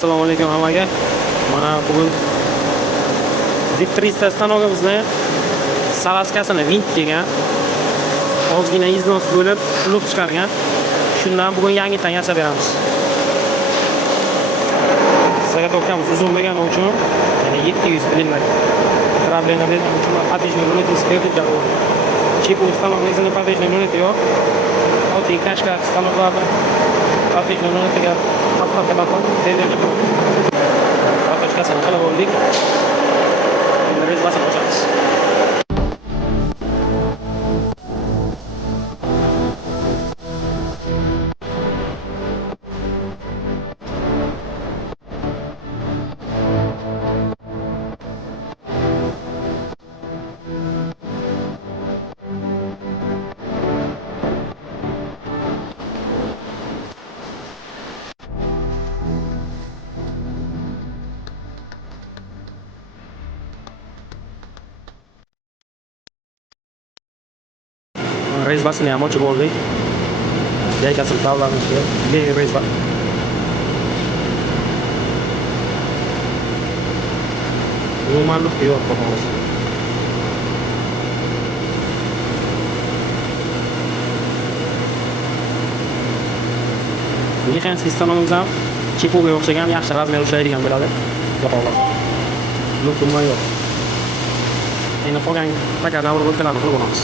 Assalomu alaykum hammaga. Mana bugun Dip 300 stanogimizni salaskasini vint kelgan. Ozgina iznos bo'lib, ulug' chiqargan. Shundan bugun yangidan yasab beramiz. Sizga to'xtamiz uzun bo'lgani uchun, ya'ni 700 mm. Проблема bo'lgani uchun подвижный рулетni sperdik da. Chip stanogimizning подвижный ruleti yo'q. Oddiy kashka stanoglarni подвижный ruletiga qatqatiladi. Kashkasini qilib oldik. Endi rezbasini ochamiz. Rezbasini ham ochib oldik. Gaykasini tavlamiz. Rezba. Umumanlik yo'q xolos. Mexanik stanogimiz ham chipoga o'xshagan yaxshi razmer ushlaydigan bo'ladi. Yo'q. Lukuma yo'q. Endi qolgan paketlarni o'tkazib qilib olamiz.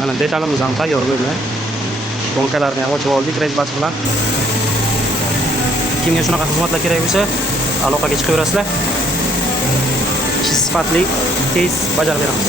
Mana detalimiz ham tayyor bo'ldi. Shponkalarni ham ochib oldik rezbas bilan. Kimga shunaqa xizmatlar kerak bo'lsa, aloqaga chiqaverasizlar. Sifatli tez bajarib beramiz.